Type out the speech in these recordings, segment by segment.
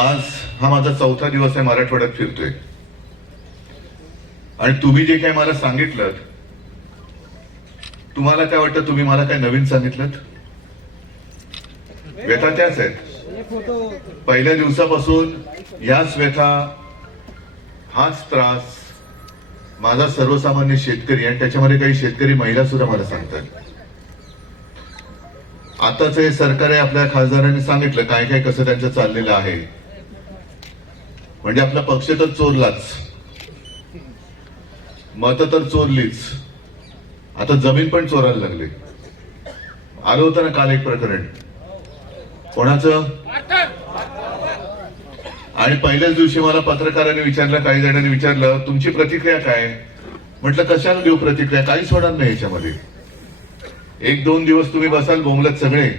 आज हा माझा चौथा दिवस आहे मराठवाड्यात फिरतोय आणि तुम्ही जे काही मला सांगितलं तुम्हाला काय वाटतं तुम्ही मला काय नवीन सांगितलं व्यथा त्याच आहेत पहिल्या दिवसापासून याच व्यथा हाच त्रास माझा सर्वसामान्य शेतकरी आणि त्याच्यामध्ये काही शेतकरी महिला सुद्धा मला सांगतात आताच हे सरकार आपल्या खासदारांनी सांगितलं काय काय कसं त्यांचं चाललेलं आहे म्हणजे आपला पक्ष तर चोरलाच मत तर चोरलीच आता जमीन पण चोरायला लागली आलो होतं ना काल एक प्रकरण कोणाचं आणि पहिल्याच दिवशी मला पत्रकारांनी विचारलं काही जणांनी विचारलं तुमची प्रतिक्रिया काय म्हटलं कशाला देऊ प्रतिक्रिया काहीच होणार नाही याच्यामध्ये एक दोन दिवस तुम्ही बसाल बोंगलत सगळे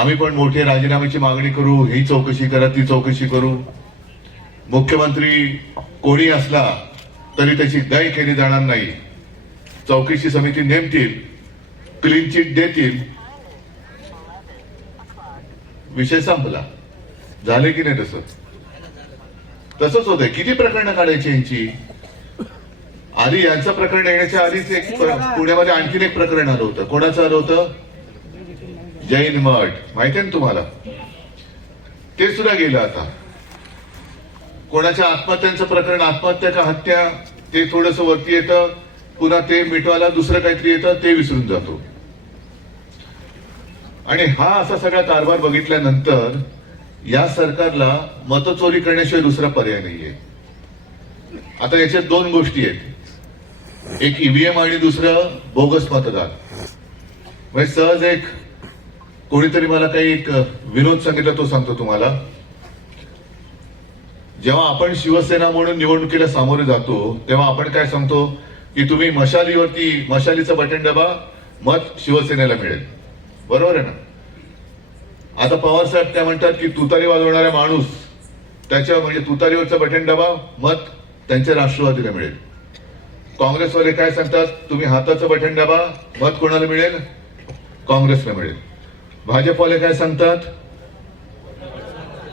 आम्ही पण मोठे राजीनाम्याची मागणी करू ही चौकशी करा ती चौकशी करू मुख्यमंत्री कोणी असला तरी त्याची गाय केली जाणार नाही चौकशी समिती नेमतील क्लीन चिट देतील विषय संपला झाले की नाही तसं तसंच होतंय किती प्रकरणं काढायची यांची आधी यांचं प्रकरण येण्याच्या आधीच एक पुण्यामध्ये आणखीन एक प्रकरण आलं होतं कोणाचं आलं होतं जैन मठ माहिती ना तुम्हाला ते सुद्धा गेलं आता कोणाच्या आत्महत्यांचं प्रकरण आत्महत्या का हत्या ते थोडस वरती येतं पुन्हा ते मिटवायला दुसरं काहीतरी येतं ते विसरून जातो आणि हा असा सगळा कारभार बघितल्यानंतर या सरकारला मतचोरी करण्याशिवाय दुसरा पर्याय नाहीये आता याच्या दोन गोष्टी आहेत एक ईव्हीएम आणि दुसरं बोगस मतदान म्हणजे सहज एक कोणीतरी मला काही एक विनोद सांगितला तो सांगतो तुम्हाला जेव्हा आपण शिवसेना म्हणून निवडणुकीला सामोरे जातो तेव्हा आपण काय सांगतो की तुम्ही मशालीवरती मशालीचं बटन डबा मत शिवसेनेला मिळेल बरोबर आहे ना आता पवार साहेब त्या म्हणतात की तुतारी वाजवणारा माणूस त्याच्या म्हणजे तुतारीवरचं बटन डबा मत त्यांच्या राष्ट्रवादीला मिळेल काँग्रेसवाले काय सांगतात तुम्ही हाताचं बटन डबा मत कोणाला मिळेल काँग्रेसला मिळेल भाजपवाले काय सांगतात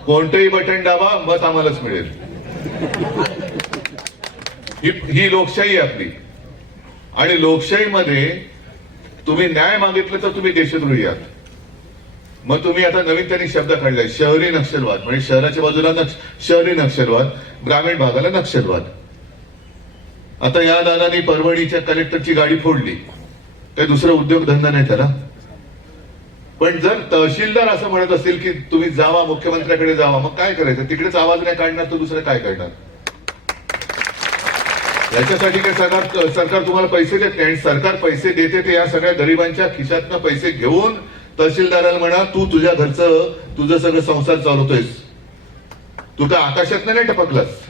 कोणतंही बटन दाबा मत आम्हालाच मिळेल ही ही लोकशाही आपली आणि लोकशाहीमध्ये तुम्ही न्याय मागितलं तर तुम्ही देशद्रोही आहात मग तुम्ही आता नवीन त्यांनी शब्द काढलाय शहरी नक्षलवाद म्हणजे शहराच्या बाजूला नक्ष शहरी नक्षलवाद ग्रामीण भागाला नक्षलवाद आता या दादानी परभणीच्या कलेक्टरची गाडी फोडली काही दुसरा उद्योगधंदा नाही त्याला पण जर तहसीलदार असं म्हणत असेल की तुम्ही जावा मुख्यमंत्र्याकडे जावा मग काय करायचं तिकडेच आवाज नाही काढणार तर दुसरं काय करणार याच्यासाठी काय सरकार सरकार तुम्हाला पैसे देत नाही आणि सरकार पैसे देते ते या सगळ्या गरिबांच्या खिशातनं पैसे घेऊन तहसीलदाराला म्हणा तू तुझ्या घरचं तुझं सगळं संसार चालवतोयस तू का आकाशात नाही टपकलास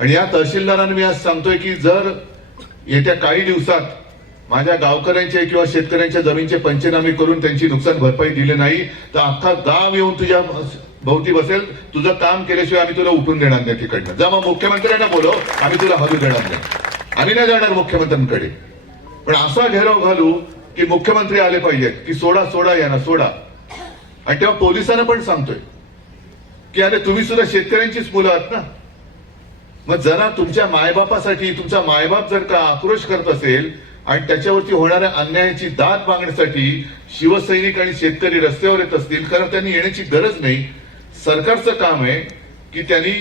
आणि या तहसीलदारांना मी आज सांगतोय की जर येत्या काही दिवसात माझ्या गावकऱ्यांचे किंवा शेतकऱ्यांच्या जमीनचे पंचनामे करून त्यांची नुकसान भरपाई दिले नाही तर अख्खा गाव येऊन तुझ्या भोवती बसेल तुझं काम केल्याशिवाय आम्ही तुला उठून देणार नाही तिकडनं जा मग मुख्यमंत्र्यांना बोलव आम्ही तुला हलू देणार नाही आम्ही नाही जाणार मुख्यमंत्र्यांकडे पण असा घेराव घालू की मुख्यमंत्री आले पाहिजेत की सोडा सोडा या ना सोडा आणि तेव्हा पोलिसांना पण सांगतोय की अरे तुम्ही सुद्धा शेतकऱ्यांचीच मुलं आहात ना मग जरा तुमच्या मायबापासाठी तुमचा मायबाप जर का आक्रोश करत असेल आणि त्याच्यावरती होणाऱ्या अन्यायाची दाद मागण्यासाठी शिवसैनिक आणि शेतकरी रस्त्यावर येत असतील कारण त्यांनी येण्याची गरज नाही सरकारचं काम आहे की त्यांनी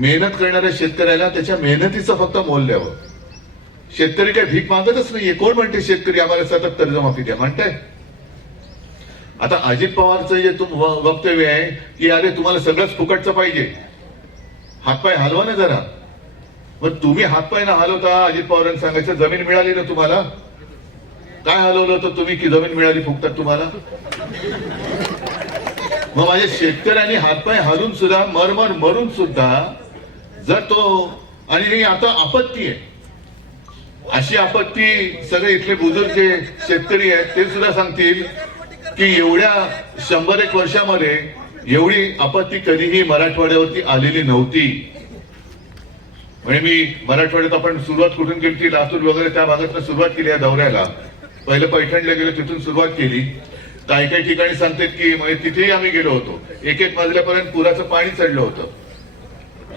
मेहनत करणाऱ्या शेतकऱ्याला त्याच्या मेहनतीचं फक्त मोल द्यावं शेतकरी काय भीक मागतच नाहीये कोण म्हणते शेतकरी आम्हाला सतत कर्जमाफी द्या म्हणताय आता अजित पवारचं जे तुम वक्तव्य आहे की अरे तुम्हाला सगळंच फुकटचं पाहिजे हातपाय हलवा ना जरा मग तुम्ही हातपाय ना हलवता अजित पवारांनी सांगायचं जमीन मिळाली ना तुम्हाला काय हलवलं होतं तुम्ही की जमीन मिळाली फुकतात तुम्हाला मग माझ्या शेतकऱ्यांनी हातपाय हलून सुद्धा मरमर मरून सुद्धा जर तो आणि आता आपत्ती आहे अशी आपत्ती सगळे इथले बुजुर्ग जे शेतकरी आहेत ते सुद्धा सांगतील की एवढ्या शंभर एक वर्षामध्ये एवढी आपत्ती कधीही मराठवाड्यावरती आलेली नव्हती म्हणजे मी मराठवाड्यात आपण सुरुवात कुठून केली ती लातूर वगैरे त्या भागातला सुरुवात केली या दौऱ्याला पहिलं पैठणला गेलो तिथून सुरुवात केली काही काही ठिकाणी सांगतात की म्हणजे तिथेही आम्ही गेलो होतो एक एक मजल्यापर्यंत पुराचं पाणी चढलं होतं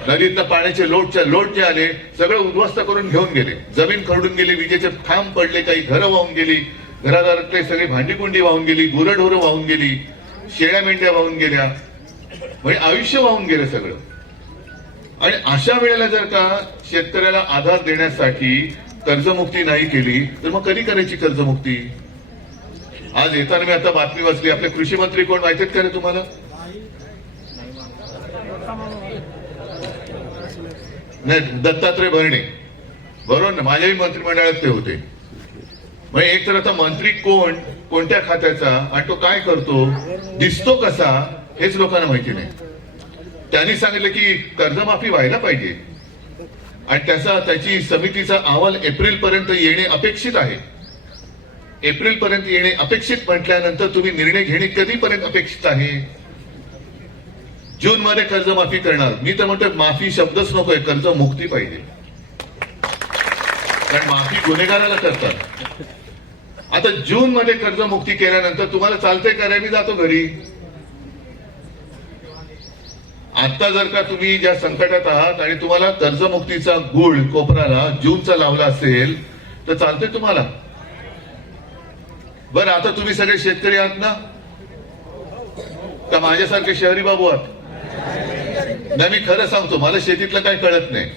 नदीतनं पाण्याचे लोटच्या लोट जे आले सगळं उद्ध्वस्त करून घेऊन गेले जमीन खरडून गेली विजेचे खांब पडले काही घरं वाहून गेली घरादारातले सगळी भांडीकुंडी वाहून गेली गुरढोरं वाहून गेली शेळ्या मेंढ्या वाहून गेल्या म्हणजे आयुष्य वाहून गेलं सगळं आणि अशा वेळेला जर का शेतकऱ्याला आधार देण्यासाठी कर्जमुक्ती नाही केली तर मग कधी करायची कर्जमुक्ती आज येताना मी आता बातमी वाचली आपले कृषी मंत्री कोण माहिती का रे तुम्हाला नाही दत्तात्रय भरणे बरोबर ना माझ्याही मंत्रिमंडळात ते होते म्हणजे एक तर आता मंत्री कोण कोणत्या खात्याचा आणि तो काय करतो दिसतो कसा हेच लोकांना माहिती नाही त्यांनी सांगितलं की कर्जमाफी व्हायला पाहिजे आणि त्याचा त्याची समितीचा अहवाल एप्रिल पर्यंत येणे अपेक्षित आहे एप्रिल पर्यंत येणे अपेक्षित म्हटल्यानंतर तुम्ही निर्णय घेणे कधीपर्यंत अपेक्षित आहे जून मध्ये कर्जमाफी करणार मी तर म्हणतोय माफी शब्दच नकोय कर्ज मुक्ती पाहिजे कारण माफी गुन्हेगाराला करतात आता जून मध्ये कर्जमुक्ती केल्यानंतर तुम्हाला चालतंय करायला जातो घरी आता जर का तुम्ही ज्या संकटात आहात आणि तुम्हाला कर्जमुक्तीचा गुळ कोपराला जूनचा लावला असेल तर चालतंय तुम्हाला बर आता तुम्ही सगळे शेतकरी आहात ना का माझ्यासारखे शहरी बाबू आहात नाही मी खरं सांगतो मला शेतीतलं काय कळत नाही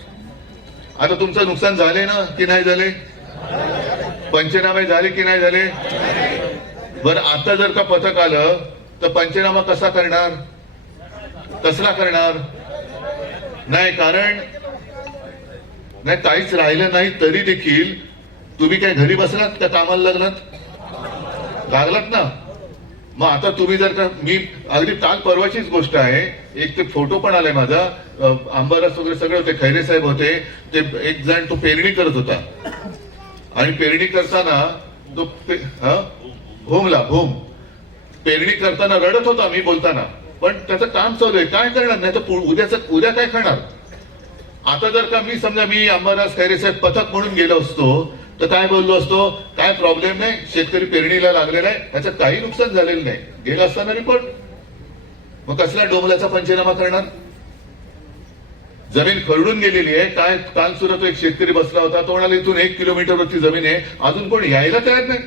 आता तुमचं नुकसान झाले ना की नाही झाले पंचनामे झाले की नाही झाले बर आता जर का पथक आलं तर पंचनामा कसा करणार कसला करणार नाही कारण नाही काहीच राहिलं नाही तरी देखील तुम्ही काय घरी बसलात त्या कामाला लागलात लागलात ना मग आता तुम्ही जर का मी अगदी काल परवाचीच गोष्ट आहे एक ते फोटो पण आलाय माझा आंबरस वगैरे सगळे होते खैरे साहेब होते ते एक जण तो पेरणी करत होता आणि पेरणी करताना तो पे, हा पेरणी करताना रडत होता मी बोलताना पण त्याचं काम चालू आहे काय करणार नाही तर उद्याच उद्या काय करणार आता जर का मी समजा मी अंबादास खैरे साहेब पथक म्हणून गेलो असतो तर काय बोललो असतो काय प्रॉब्लेम नाही शेतकरी पेरणीला लागलेला आहे त्याचं काही नुकसान झालेलं नाही गेला असताना रिपोर्ट मग कसला डोंगलाचा पंचनामा करणार जमीन खरडून गेलेली आहे काय काल सुरत एक शेतकरी बसला होता तो म्हणाला इथून एक किलोमीटर वरती जमीन आहे अजून कोण यायला तयार नाही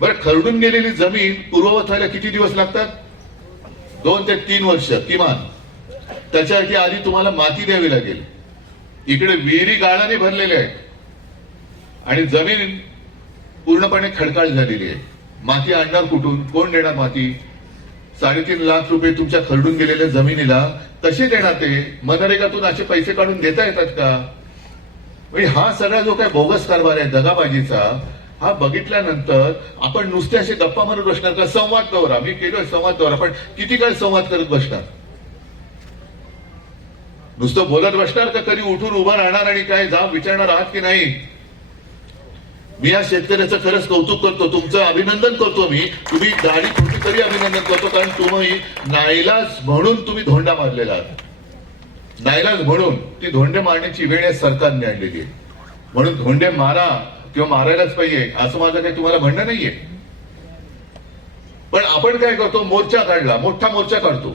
बरं खरडून गेलेली जमीन पूर्ववत व्हायला किती दिवस लागतात दोन ते तीन वर्ष किमान त्याच्यासाठी आधी तुम्हाला माती द्यावी लागेल इकडे विहिरी गाळाने भरलेल्या आहेत आणि जमीन पूर्णपणे खडकाळ झालेली आहे माती आणणार कुठून कोण देणार माती साडेतीन लाख रुपये तुमच्या खरडून गेलेल्या जमिनीला कसे देणार ते मनरेगातून असे पैसे काढून देता येतात का म्हणजे हा सगळा जो काय बोगस कारभार आहे दगाबाजीचा हा बघितल्यानंतर आपण नुसते असे गप्पा मारत बसणार का संवाद दौरा मी केलो संवाद दौरा पण किती काळ संवाद करत बसणार नुसतं बोलत बसणार तर कधी उठून उभा राहणार आणि काय जाब विचारणार आहात की नाही मी या शेतकऱ्याचं खरंच कौतुक करतो तुमचं अभिनंदन करतो मी तुम्ही दाढी खोटी तरी अभिनंदन करतो कारण तुम्ही नाईलाज म्हणून तुम्ही धोंडा मारलेला आहात नाईलाज म्हणून ती धोंडे मारण्याची वेळ या सरकारने आणलेली आहे म्हणून धोंडे मारा किंवा मारायलाच पाहिजे असं माझं काही तुम्हाला म्हणणं नाहीये पण आपण काय करतो मोर्चा काढला मोठा मोर्चा काढतो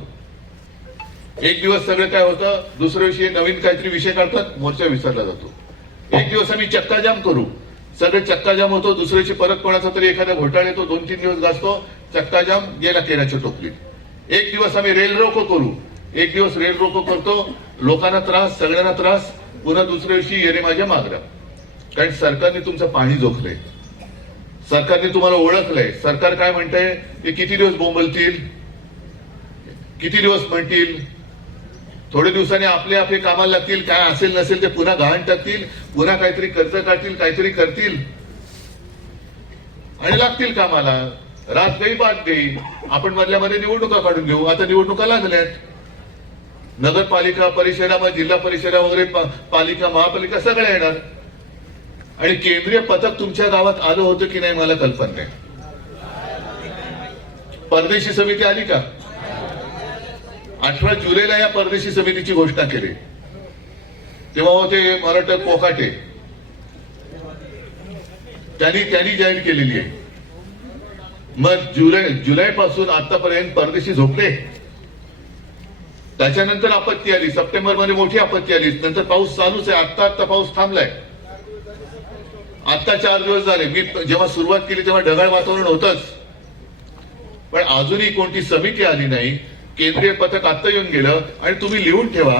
एक दिवस सगळं काय होतं दुसऱ्या दिवशी नवीन काहीतरी विषय काढतात मोर्चा विसरला जातो एक दिवस आम्ही चक्काजाम करू सगळे चक्काजाम होतो दुसऱ्या दिवशी परत कोणाचा तरी एखादा घोटाळा येतो दोन तीन दिवस गाजतो चक्काजाम गेला केल्याच्या टोपलीत एक दिवस आम्ही रेल रोको करू एक दिवस रेल रोको करतो लोकांना त्रास सगळ्यांना त्रास पुन्हा दुसऱ्या दिवशी येणे माझ्या मागण्या कारण सरकारने तुमचं पाणी जोखलंय सरकारने तुम्हाला ओळखलंय सरकार काय म्हणतंय ते किती दिवस बोंबलतील किती दिवस म्हणतील थोडे दिवसांनी आपले आपले कामाला लागतील काय असेल नसेल ते पुन्हा गहाण टाकतील पुन्हा काहीतरी कर्ज काढतील काहीतरी करतील आणि लागतील कामाला रात गई बात गई आपण मधल्या मध्ये निवडणुका काढून घेऊ आता निवडणुका लागल्यात नगरपालिका परिषदा जिल्हा परिषदा वगैरे पालिका महापालिका सगळ्या येणार आणि केंद्रीय पथक तुमच्या गावात आलं होतं की नाही मला कल्पना नाही परदेशी समिती आली का अठरा जुलैला या परदेशी समितीची घोषणा केली तेव्हा होते मराठा पोकाटे त्यांनी त्यांनी जाहीर केलेली आहे मग जुलै जुलै पासून आतापर्यंत परदेशी झोपले त्याच्यानंतर आपत्ती आली सप्टेंबर मध्ये मोठी आपत्ती आली नंतर पाऊस चालूच आहे आत्ता आत्ता पाऊस थांबलाय आता चार दिवस झाले मी जेव्हा सुरुवात केली तेव्हा ढगाळ वातावरण होतच पण अजूनही कोणती समिती आली नाही केंद्रीय पथक आता येऊन गेलं आणि तुम्ही लिहून ठेवा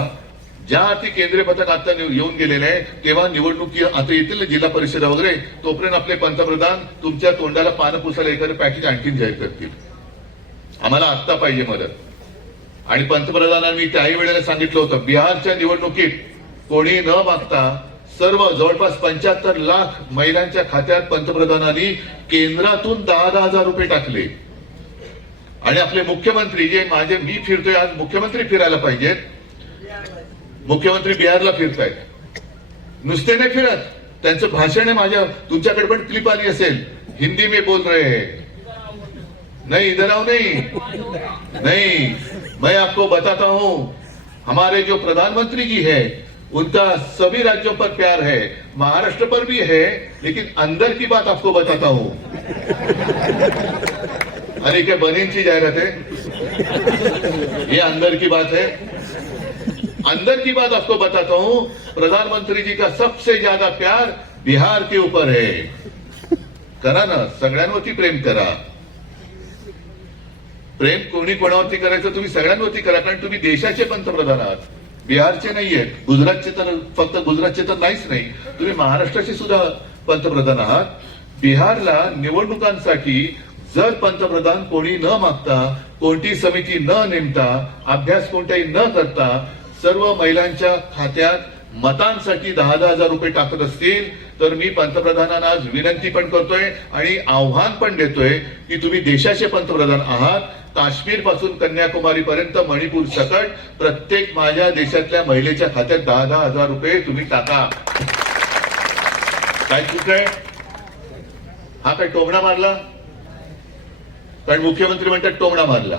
ज्या अर्थी केंद्रीय पथक आता येऊन गेलेले आहे तेव्हा निवडणुकी आता येतील जिल्हा परिषद वगैरे तोपर्यंत आपले पंतप्रधान तुमच्या तोंडाला पानं पुसायला एखादं पॅकेज आणखीन जाहीर करतील आम्हाला आत्ता पाहिजे मदत आणि पंतप्रधानांनी त्याही वेळेला सांगितलं होतं बिहारच्या निवडणुकीत कोणी न मागता सर्व जवळपास पंच्याहत्तर लाख महिलांच्या खात्यात पंतप्रधानांनी केंद्रातून दहा दहा हजार रुपये टाकले आणि आपले मुख्यमंत्री जे माझे मी फिरतोय आज मुख्यमंत्री फिरायला पाहिजेत मुख्यमंत्री बिहारला फिरतायत नुसते नाही फिरत त्यांचं भाषण आहे माझ्या तुमच्याकडे पण क्लिप आली असेल हिंदी मी बोल रहे नाही इधर आओ नाही नाही मैं आपको बताता हूं हमारे जो प्रधानमंत्री जी है उनका सभी राज्यों पर प्यार है महाराष्ट्र पर भी है लेकिन अंदर की बात आपको बताता हूं अरे क्या बनीची जाहिरत है ये अंदर की बात है अंदर की बात आपको बताता हूं प्रधानमंत्री जी का सबसे ज्यादा प्यार बिहार के ऊपर है करा ना सगड़ी प्रेम करा प्रेम कोणी कोणावरती करायचं तुम्ही सगळ्यांवरती करा कारण तुम्ही देशाचे पंतप्रधान आहात बिहारचे नाही आहेत गुजरातचे तर फक्त गुजरातचे तर नाहीच नाही तुम्ही महाराष्ट्राचे सुद्धा पंतप्रधान आहात बिहारला निवडणुकांसाठी जर पंतप्रधान कोणी न मागता कोणती समिती न नेमता अभ्यास कोणताही न करता सर्व महिलांच्या खात्यात मतांसाठी दहा दहा हजार रुपये टाकत असतील तर मी पंतप्रधानांना आज विनंती पण करतोय आणि आव्हान पण देतोय की तुम्ही देशाचे पंतप्रधान आहात काश्मीर पासून कन्याकुमारी पर्यंत मणिपूर सकट प्रत्येक माझ्या देशातल्या महिलेच्या खात्यात दहा दहा हजार रुपये तुम्ही टाका काय चुक हा काय टोमणा मारला कारण मुख्यमंत्री म्हणतात टोमणा मारला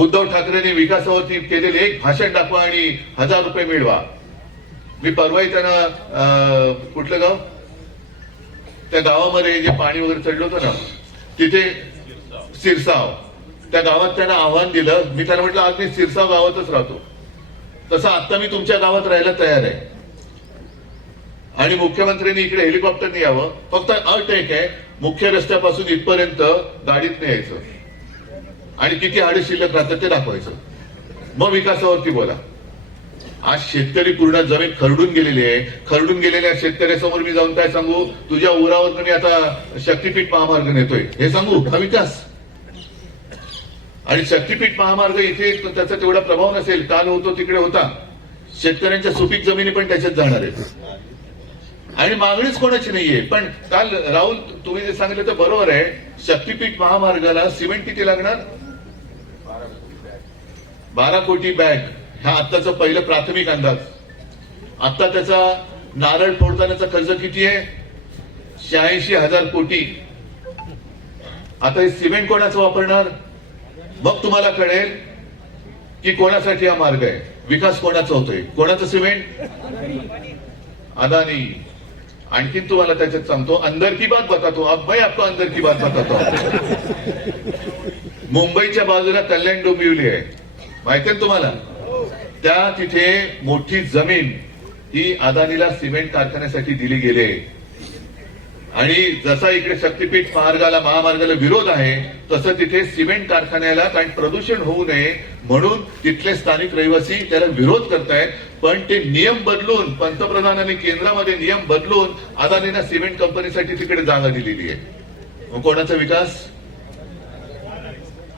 उद्धव ठाकरेंनी विकासावरती केलेले एक भाषण दाखवा आणि हजार रुपये मिळवा मी परवाही त्यांना कुठलं गाव त्या गावामध्ये जे पाणी वगैरे चढलो होतं ना तिथे सिरसाव हो. त्या गावात त्यांना आव्हान दिलं मी त्यांना म्हटलं आज मी सिरसा गावातच राहतो तसं आता मी तुमच्या गावात राहायला तयार आहे आणि मुख्यमंत्र्यांनी इकडे हेलिकॉप्टरने यावं फक्त अट एक आहे मुख्य रस्त्यापासून इथपर्यंत गाडीत यायचं आणि किती हाडी शिल्लक राहतात ते दाखवायचं मग विकासावरती बोला आज शेतकरी पूर्ण जमीन खरडून गेलेली आहे खरडून गेलेल्या शेतकऱ्यासमोर मी जाऊन काय सांगू तुझ्या उरावर आता शक्तीपीठ महामार्ग नेतोय हे सांगू हा विकास आणि शक्तीपीठ महामार्ग इथे त्याचा तेवढा प्रभाव नसेल काल होतो तिकडे होता शेतकऱ्यांच्या सुपीक जमिनी पण त्याच्यात जाणार आहेत आणि मागणीच कोणाची नाहीये पण काल राहुल तुम्ही जे सांगितलं तर बरोबर आहे शक्तीपीठ महामार्गाला सिमेंट किती लागणार बारा कोटी बॅग हा आत्ताचा पहिला प्राथमिक अंदाज आत्ता त्याचा नारळ फोडतानाचा खर्च किती आहे शहाऐंशी हजार कोटी आता हे सिमेंट कोणाचं वापरणार मग तुम्हाला कळेल की कोणासाठी हा मार्ग आहे विकास कोणाचा होतोय कोणाचं सिमेंट अदानी आणखीन तुम्हाला त्याच्यात सांगतो अंदर की बात बतातो अब भाई अंदर की बात बतातो मुंबईच्या बाजूला कल्याण डोंबिवली आहे माहितीये तुम्हाला त्या तिथे मोठी जमीन ही अदानीला सिमेंट कारखान्यासाठी दिली गेली आहे आणि जसा इकडे शक्तीपीठ मार्गाला महामार्गाला विरोध आहे तसं तिथे सिमेंट कारखान्याला काही प्रदूषण होऊ नये म्हणून तिथले स्थानिक रहिवासी त्याला विरोध करतायत पण ते नियम बदलून पंतप्रधानांनी केंद्रामध्ये नियम बदलून अदानीना सिमेंट कंपनीसाठी तिकडे जागा दिलेली आहे कोणाचा विकास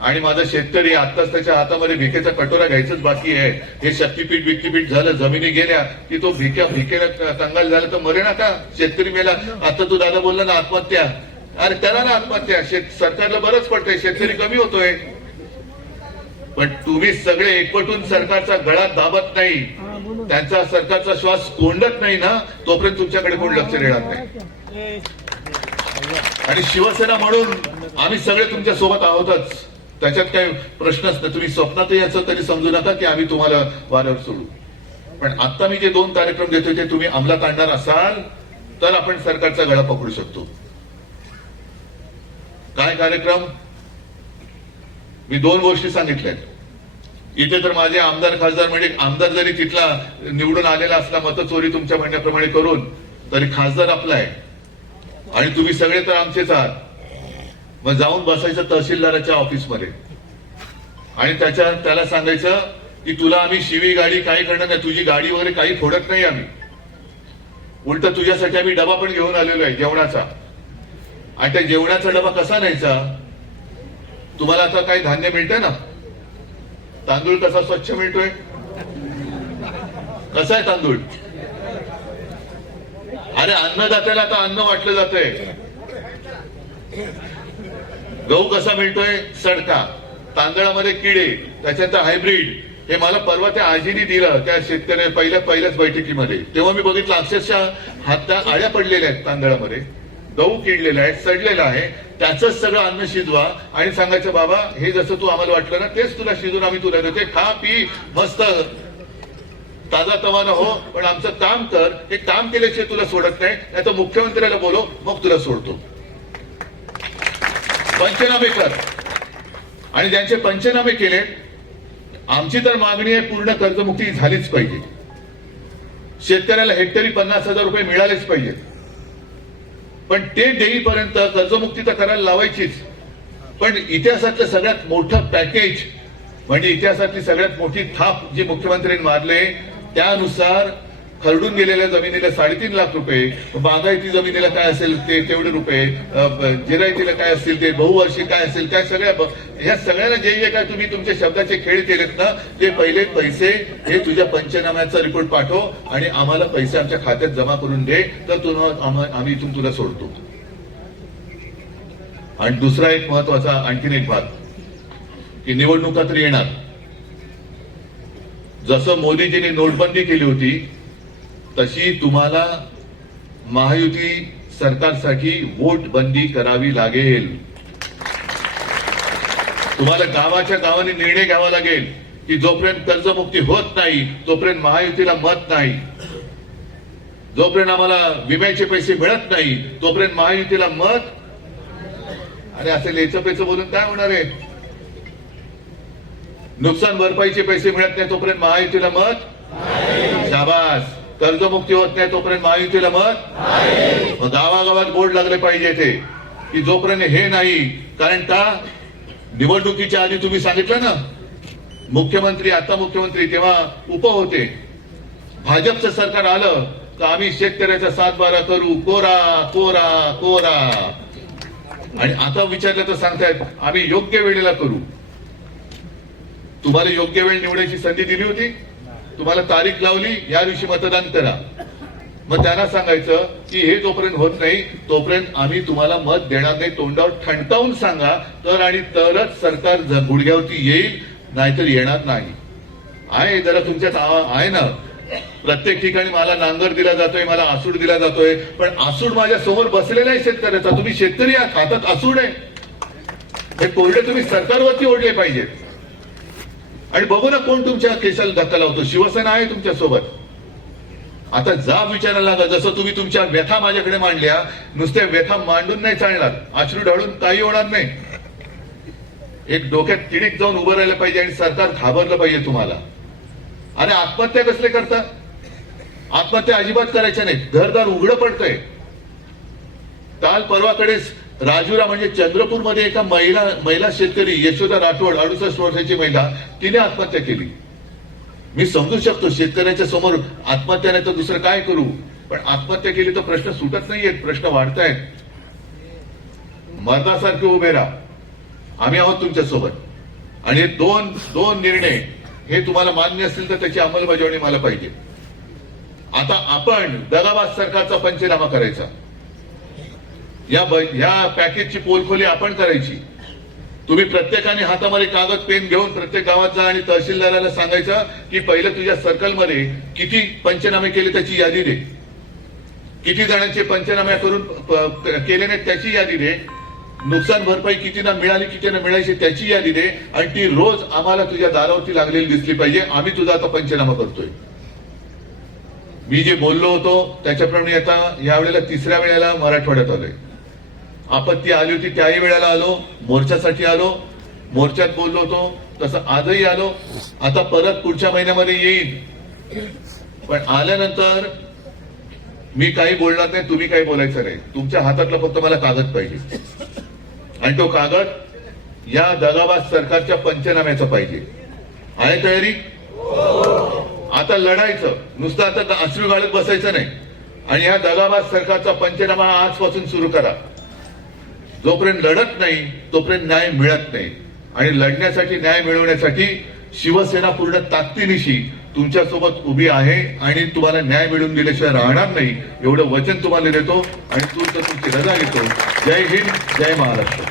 आणि माझा शेतकरी आताच त्याच्या हातामध्ये भिकेचा कटोरा घ्यायचंच बाकी आहे हे शक्तीपीठ बिक्तीपीठ झालं जमिनी गेल्या की तो भिक्या भिकेला कंगाल झाला तर मरे ना का शेतकरी मेला आता तू दादा बोलला ना आत्महत्या अरे त्याला ना आत्महत्या सरकारला बरंच पडतंय शेतकरी कमी होतोय पण तुम्ही सगळे एकवटून सरकारचा गळा दाबत नाही त्यांचा सरकारचा श्वास कोंडत नाही ना तोपर्यंत तुमच्याकडे कोण लक्ष देणार नाही आणि शिवसेना म्हणून आम्ही सगळे तुमच्या सोबत आहोतच त्याच्यात काही प्रश्नच नाही तुम्ही स्वप्नात याचं तरी समजू नका की आम्ही तुम्हाला वाऱ्यावर सोडू पण आता मी जे दोन कार्यक्रम देतोय ते तुम्ही अंमलात आणणार असाल तर आपण सरकारचा गळा पकडू शकतो काय कार्यक्रम मी दोन गोष्टी सांगितल्या इथे तर माझे आमदार खासदार म्हणजे आमदार जरी तिथला निवडून आलेला असला चोरी तुमच्या म्हणण्याप्रमाणे करून तरी खासदार आपला आहे आणि तुम्ही सगळे तर आमचेच आहात मग जाऊन बसायचं तहसीलदाराच्या ऑफिसमध्ये आणि त्याच्या त्याला सांगायचं की तुला आम्ही शिवी गाडी काही करणार नाही तुझी गाडी वगैरे काही फोडत नाही आम्ही उलट तुझ्यासाठी आम्ही डबा पण घेऊन आलेलो आहे जेवणाचा आणि त्या जेवणाचा डबा कसा न्यायचा तुम्हाला आता काही धान्य मिळतंय ना तांदूळ कसा स्वच्छ मिळतोय कसा आहे तांदूळ अरे अन्नदात्याला आता अन्न वाटलं जातंय गहू कसा मिळतोय सडका तांदळामध्ये किडे त्याच्यानंतर हायब्रीड हे मला परवा त्या आजीने दिलं त्या शेतकऱ्या पहिल्या पहिल्याच बैठकीमध्ये तेव्हा मी बघितलं अक्षरशः हाता आळ्या पडलेल्या आहेत तांदळामध्ये गहू किडलेला आहे सडलेला आहे त्याचंच सगळं अन्न शिजवा आणि सांगायचं बाबा हे जसं तू आम्हाला वाटलं ना तेच तुला शिजून आम्ही तुला देते खा पी मस्त ताजा तवाना हो पण आमचं काम कर हे काम केल्याशिवाय तुला सोडत नाही नाही तर मुख्यमंत्र्याला बोलो मग तुला सोडतो पंचनामे कर आणि ज्यांचे पंचनामे केले आमची तर मागणी आहे पूर्ण कर्जमुक्ती झालीच पाहिजे शेतकऱ्याला हेक्टरी पन्नास हजार रुपये मिळालेच पाहिजे पण ते देईपर्यंत कर्जमुक्ती तर करायला लावायचीच पण इतिहासातलं सगळ्यात मोठं पॅकेज म्हणजे इतिहासातली सगळ्यात मोठी थाप जी मुख्यमंत्र्यांनी मारले त्यानुसार खरडून गेलेल्या जमिनीला साडेतीन लाख रुपये बागायती जमिनीला काय असेल ते तेवढे रुपये जिरायतीला काय असतील ते बहुवर्षी काय असेल त्या सगळ्या ह्या सगळ्याला जे जे काय तुम्ही तुमच्या शब्दाचे खेळ केलेत ना ते पहिले पैसे हे तुझ्या पंचनाम्याचा रिपोर्ट पाठव आणि आम्हाला पैसे आमच्या खात्यात जमा करून दे तर तुला आम्ही इथून तुला सोडतो आणि दुसरा एक महत्वाचा आणखीन एक भाग की निवडणुका तरी येणार जसं मोदीजींनी नोटबंदी केली होती तशी तुम्हाला महायुती सरकारसाठी वोट बंदी करावी लागेल तुम्हाला गावाच्या गावाने निर्णय घ्यावा लागेल की जोपर्यंत कर्जमुक्ती होत नाही तोपर्यंत महायुतीला मत नाही जोपर्यंत आम्हाला विम्याचे पैसे मिळत नाही तोपर्यंत महायुतीला मत आणि असे लेच पैसे बोलून काय होणार आहे नुकसान भरपाईचे पैसे मिळत नाही तोपर्यंत महायुतीला मत शाबास कर्जमुक्ती होत नाही तोपर्यंत महायुतीला मत गावागावात बोर्ड लागले पाहिजे ते की जोपर्यंत हे नाही कारण का निवडणुकीच्या आधी तुम्ही सांगितलं ना मुख्यमंत्री आता मुख्यमंत्री तेव्हा उप होते भाजपचं सरकार आलं तर आम्ही शेतकऱ्याचा सात बारा करू कोरा कोरा कोरा आणि आता विचारलं तर सांगतायत आम्ही योग्य वेळेला करू तुम्हाला योग्य वेळ निवडायची संधी दिली होती तुम्हाला तारीख लावली या दिवशी मतदान करा मग त्यांना सांगायचं की हे जोपर्यंत होत नाही तोपर्यंत आम्ही तुम्हाला मत देणार नाही तोंडावर ठणकावून सांगा तर आणि तरच सरकार गुडघ्यावरती येईल नाहीतर येणार नाही आहे जरा तुमच्यात आहे ना प्रत्येक ठिकाणी मला नांगर दिला जातोय मला आसूड दिला जातोय पण आसूड माझ्या समोर बसलेला आहे शेतकऱ्याचा तुम्ही शेतकरी आहात हातात आसूड आहे हे कोरडे तुम्ही सरकारवरती ओढले पाहिजेत आणि बघू ना कोण तुमच्या केसाला धक्का लावतो शिवसेना आहे तुमच्या सोबत आता जाब विचारायला लागा जसं तुम्ही तुमच्या व्यथा माझ्याकडे मांडल्या नुसत्या व्यथा मांडून नाही चालणार आश्रू ढाळून काही होणार नाही एक डोक्यात किडीत जाऊन उभं राहिलं पाहिजे आणि सरकार घाबरलं पाहिजे तुम्हाला आणि आत्महत्या कसले करता आत्महत्या अजिबात करायच्या नाही घरदार उघडं पडतंय काल परवाकडेच राजुरा म्हणजे चंद्रपूरमध्ये एका महिला महिला शेतकरी यशोदा राठोड अडुसष्ट वर्षाची महिला तिने आत्महत्या केली मी समजू शकतो शेतकऱ्याच्या समोर आत्महत्या नाही तर दुसरं काय करू पण आत्महत्या केली तर प्रश्न सुटत नाहीयेत प्रश्न वाढतायत मर्दासारखे उभे राहा आम्ही आहोत तुमच्या सोबत आणि दोन दोन निर्णय हे तुम्हाला मान्य असतील तर त्याची अंमलबजावणी मला पाहिजे आता आपण दगाबाद सरकारचा पंचनामा करायचा या या पॅकेजची पोलखोली आपण करायची तुम्ही प्रत्येकाने हातामध्ये कागद पेन घेऊन प्रत्येक गावात जा आणि तहसीलदाराला सांगायचं की पहिलं तुझ्या सर्कलमध्ये किती पंचनामे केले त्याची यादी दे किती जणांचे पंचनामे करून केले नाही त्याची यादी दे नुकसान भरपाई कितीना मिळाली कितीना मिळायची त्याची यादी दे आणि ती रोज आम्हाला तुझ्या दारावरती लागलेली दिसली पाहिजे आम्ही तुझा आता पंचनामा करतोय मी जे बोललो होतो त्याच्याप्रमाणे आता यावेळेला तिसऱ्या वेळेला मराठवाड्यात आलोय आपत्ती आली होती त्याही वेळेला आलो मोर्चासाठी आलो मोर्चात बोललो होतो तसं आजही आलो आता परत पुढच्या महिन्यामध्ये येईल पण आल्यानंतर मी काही बोलणार नाही तुम्ही काही बोलायचं नाही तुमच्या हातातला फक्त मला कागद पाहिजे आणि तो कागद या दगाबाज सरकारच्या पंचनाम्याचा पाहिजे आहे तयारी आता लढायचं नुसतं आता अश्रू घालत बसायचं नाही आणि या दगाबाज सरकारचा पंचनामा आजपासून सुरू करा जोपर्यंत लढत नाही तोपर्यंत न्याय मिळत नाही आणि लढण्यासाठी न्याय मिळवण्यासाठी शिवसेना पूर्ण ताकदीनिशी तुमच्या सोबत उभी आहे आणि तुम्हाला न्याय मिळवून दिल्याशिवाय राहणार नाही एवढं वचन तुम्हाला देतो आणि तुमचं तुमची रजा घेतो जय हिंद जय महाराष्ट्र